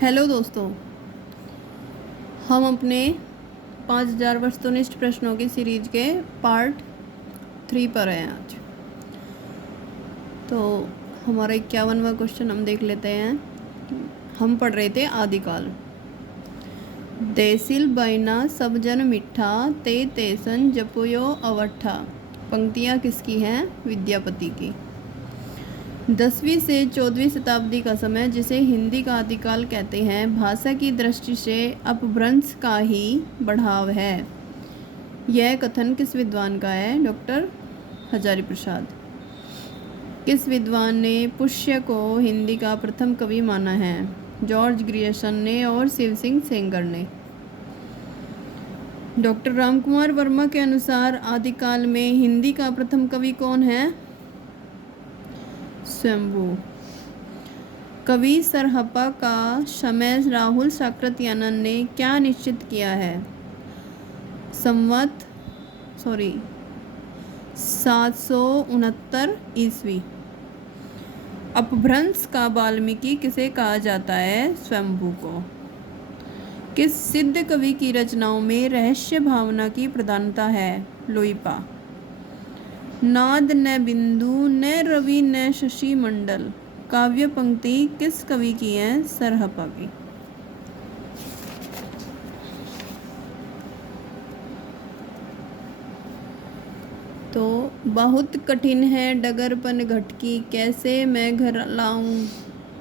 Hello दोस्तों, हम अपने 5000 वस्तुनिष्ठ प्रश्नों की सीरीज के पार्ट 3 पर हैं आज। तो हमारा 51वां क्वेश्चन हम देख लेते हैं। हम पढ़ रहे थे आदिकाल। देसिल बैना सब जन मिठा ते तेसन जपयो अवठा। पंक्तियाँ किसकी हैं? विद्यापति की। 10वीं से 14वीं शताब्दी का समय, जिसे हिंदी का आदिकाल कहते हैं, भाषा की दृष्टि से अपभ्रंश का ही बढ़ाव है। यह कथन किस विद्वान का है? डॉक्टर हजारी प्रसाद। किस विद्वान ने पुष्य को हिंदी का प्रथम कवि माना है? जॉर्ज ग्रियर्सन ने और शिव सिंह सेंगर ने। डॉक्टर रामकुमार वर्मा के अनुसार आदिकाल में हिंदी का प्रथम कवि कौन है? स्वयंभू। कवि सरहप्पा का समय राहुल साकृत्यानन ने क्या निश्चित किया है? संवत 769 ईस्वी। अपभ्रंश का वाल्मीकि किसे कहा जाता है? स्वयंभू को। किस सिद्ध कवि की रचनाओं में रहस्य भावना की प्रधानता है? लोइपा। नाद न बिंदु न रवि न शशि मंडल। काव्य पंक्ति किस कवि की है? सरहप्पा की। तो बहुत कठिन है डगरपन घटकी, कैसे मैं घर लाऊं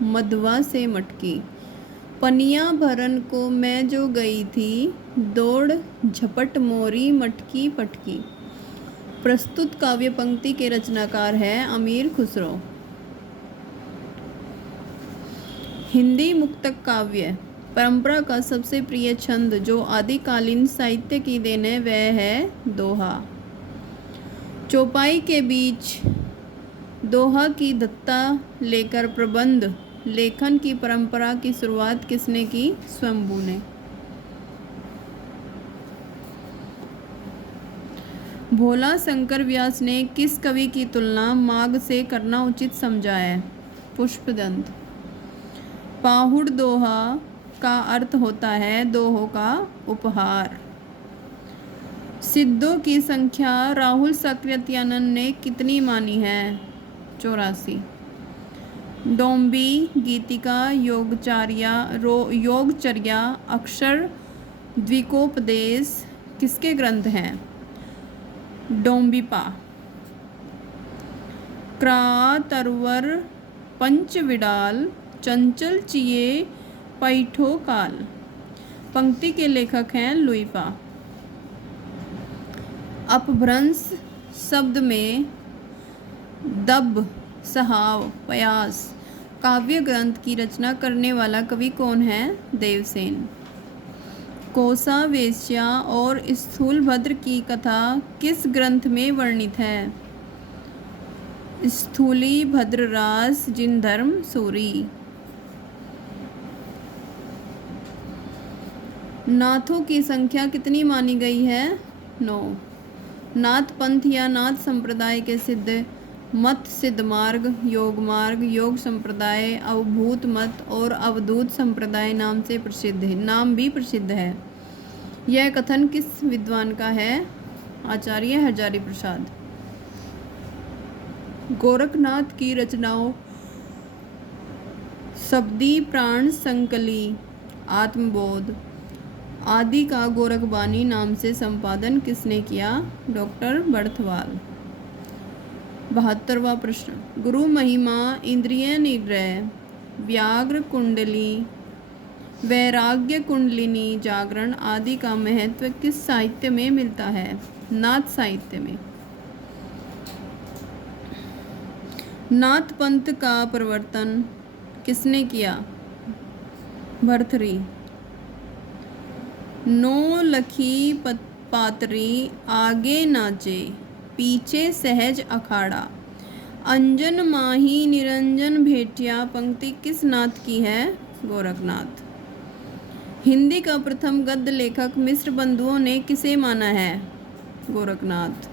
मधवा से मटकी। पनिया भरन को मैं जो गई थी, दौड़ झपट मोरी मटकी पटकी। प्रस्तुत काव्य पंक्ति के रचनाकार है अमीर खुसरो। हिंदी मुक्तक काव्य परंपरा का सबसे प्रिय छंद जो आदिकालीन साहित्य की देन है, वह है दोहा। चौपाई के बीच दोहा की दत्ता लेकर प्रबंध लेखन की परंपरा की शुरुआत किसने की? स्वयंभू ने। भोला शंकर व्यास ने किस कवि की तुलना माघ से करना उचित समझा है? पुष्पदंत। पाहुड़ दोहा का अर्थ होता है दोहों का उपहार। सिद्धों की संख्या राहुल साकृत्यानन ने कितनी मानी है? 84। डोंबी, गीतिका, योगचर्या, अक्षर द्विकोपदेश किसके ग्रंथ हैं? डोंबिपा। क्रातरवर पंचविडाल चंचल चिये पैठो काल। पंक्ति के लेखक हैं लुइपा। अपभ्रंश शब्द में दब, सहाव, प्रयास काव्य ग्रंथ की रचना करने वाला कवि कौन है? देवसेन। कोसा वेश्या और स्थूलभद्र की कथा किस ग्रंथ में वर्णित है? स्थूली भद्ररास जिनधर्म सूरी। नाथों की संख्या कितनी मानी गई है? 9। नाथ पंथ या नाथ संप्रदाय के सिद्ध मत सिद्ध मार्ग, योग संप्रदाय, अवभूत मत और अवधूत संप्रदाय नाम भी प्रसिद्ध है। यह कथन किस विद्वान का है? आचार्य हजारी प्रसाद। गोरखनाथ की रचनाओं शब्दी प्राण संकली, आत्मबोध आदि का गोरखबानी नाम से संपादन किसने किया? डॉक्टर बड़थवाल। 72वां प्रश्न। गुरु महिमा, इंद्रिय निग्रह, व्याघ्र कुंडली, वैराग्य कुंडलिनी, जागरण आदि का महत्व किस साहित्य में मिलता है? नाथ साहित्य में। नाथ पंथ का प्रवर्तन किसने किया? भर्तृहरि। नो लखी पातरी आगे नाचे, पीछे सहज अखाड़ा। अंजन माही निरंजन भेटिया पंक्ति किस नाथ की है? गोरखनाथ। हिंदी का प्रथम गद्य लेखक मिश्र बंधुओं ने किसे माना है? गोरखनाथ।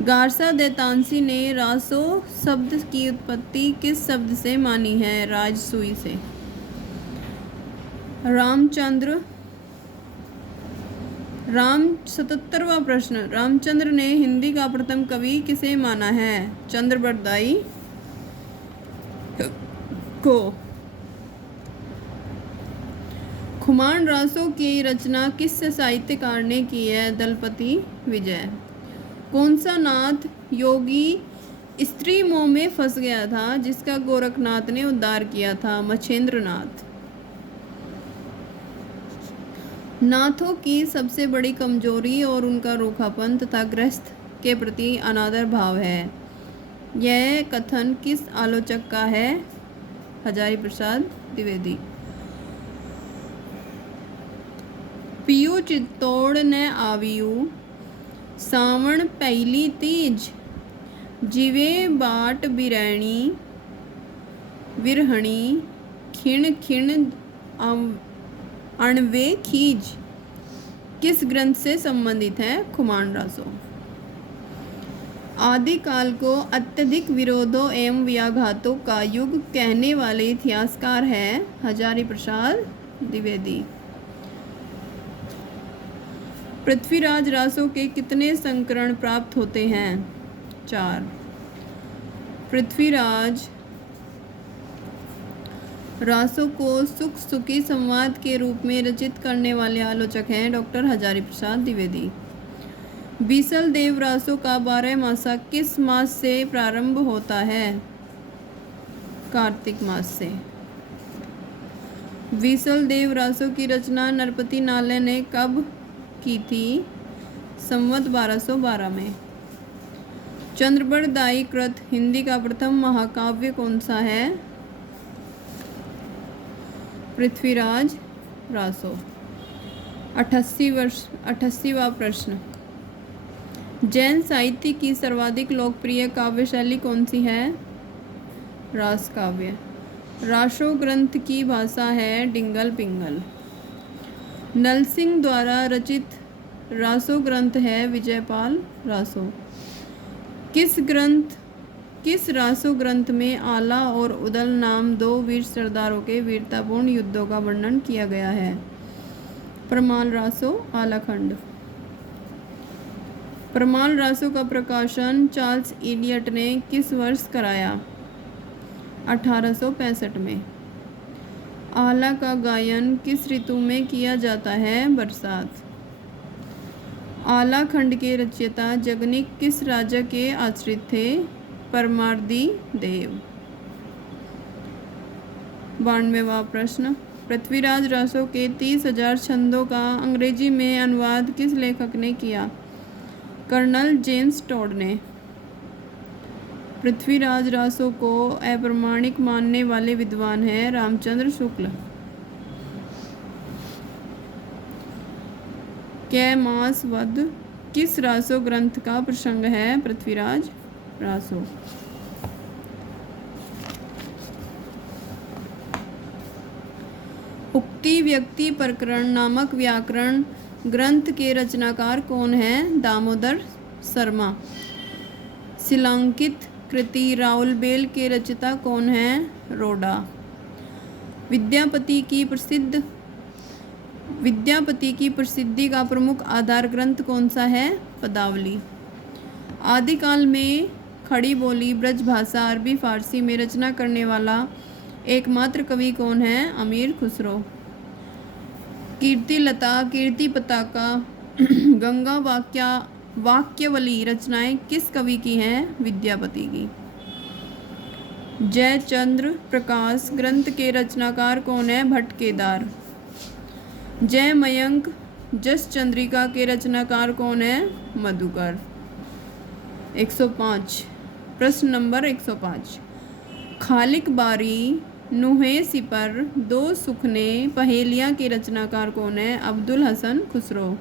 गारसा दैतांसी ने रासो शब्द की उत्पत्ति किस शब्द से मानी है? राजसूई से। रामचंद्र 77वां प्रश्न, रामचंद्र ने हिंदी का प्रथम कवि किसे माना है? चंद्र बरदाई को। खुमान रासों की रचना किस साहित्यकार ने की है? दलपति विजय। कौन सा नाथ योगी स्त्री मोह में फंस गया था जिसका गोरखनाथ ने उद्धार किया था? मछेंद्र नाथ। नाथों की सबसे बड़ी कमजोरी और उनका रूखापन तथा गृहस्थ के प्रति अनादर भाव है। यह कथन किस आलोचक का है? हजारी प्रसाद द्विवेदी। पियू चित्तौड़ ने आवियू सावण पहली तीज, जीवे बाट बिरैणी विरहणी खिण खिण अणवे खीज किस ग्रंथ से संबंधित है? खुमान रासो। आदिकाल को अत्यधिक विरोधों एवं व्याघातों का युग कहने वाले इतिहासकार हैं? हजारी प्रसाद द्विवेदी। पृथ्वीराज रासो के कितने संस्करण प्राप्त होते हैं? 4। पृथ्वीराज रासों को सुख सुखी संवाद के रूप में रचित करने वाले आलोचक हैं डॉक्टर हजारी प्रसाद द्विवेदी। बीसल देव रासों का 12 मासा किस मास से प्रारंभ होता है? कार्तिक मास से। बीसल देव रासों की रचना नरपति नाले ने कब की थी? संवत 1212 में। चंद्रबरदाई कृत हिंदी का प्रथम महाकाव्य कौन सा है? पृथ्वीराज रासो। 88वां प्रश्न, जैन साहित्य की सर्वाधिक लोकप्रिय काव्य शैली कौन सी है? रास काव्य। रासो ग्रंथ की भाषा है डिंगल पिंगल। नलसिंह द्वारा रचित रासो ग्रंथ है विजयपाल रासो। किस रासो ग्रंथ में आला और उदल नाम 2 वीर सरदारों के वीरतापूर्ण युद्धों का वर्णन किया गया है? परमाल रासो आलाखंड। परमाल रासो का प्रकाशन चार्ल्स इलियट ने किस वर्ष कराया? 1865 में। आला का गायन किस ऋतु में किया जाता है? बरसात। आला खंड के रचयिता जगनिक किस राजा के आश्रित थे? परमार्दी देव। 92वां प्रश्न, पृथ्वीराज रासो के 30,000 छंदों का अंग्रेजी में अनुवाद किस लेखक ने किया? कर्नल जेम्स टॉड ने। पृथ्वीराज रासो को अप्रमाणिक मानने वाले विद्वान हैं रामचंद्र शुक्ल। कैमास वध किस रासो ग्रंथ का प्रसंग है? पृथ्वीराज रासो। उक्ति व्यक्ति प्रकरण नामक व्याकरण ग्रंथ के रचनाकार कौन हैं? दामोदर शर्मा। शिलांकित कृति राउलबेल के रचयिता कौन हैं? रोडा। विद्यापति की प्रसिद्धि का प्रमुख आधार ग्रंथ कौन सा है? पदावली। आदिकाल में खड़ी बोली ब्रज भाषा अरबी फारसी में रचना करने वाला एकमात्र कवि कौन है? अमीर खुसरो। कीर्तिलता, कीर्ति पताका, गंगा वाक्यावली रचनाएं किस कवि की हैं? विद्यापति की। जयचंद्र प्रकाश ग्रंथ के रचनाकार कौन है? भट्ट केदार। जय मयंक जस चंद्रिका के रचनाकार कौन है? मधुकर। 105 प्रश्न नंबर 105, खालिक बारी नुहे सिपर 2 सुखने पहेलियाँ के रचनाकार कौन है? अब्दुल हसन खुसरो।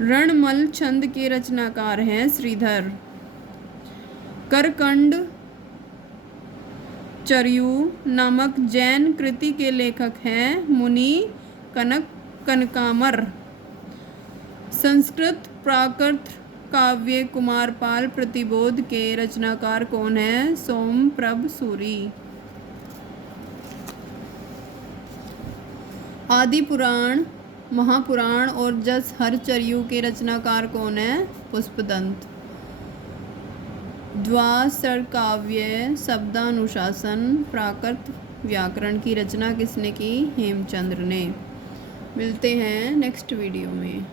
रणमल छंद के रचनाकार हैं श्रीधर। करकंड चरयू नामक जैन कृति के लेखक हैं मुनि कनकामर। संस्कृत प्राकृत काव्य कुमारपाल प्रतिबोध के रचनाकार कौन है? सोमप्रभ सूरी। आदि पुराण, महापुराण और जस हरचर्यु के रचनाकार कौन है? पुष्पदंत। द्वासर काव्य, शब्दानुशासन, प्राकृत व्याकरण की रचना किसने की? हेमचंद्र ने। मिलते हैं नेक्स्ट वीडियो में।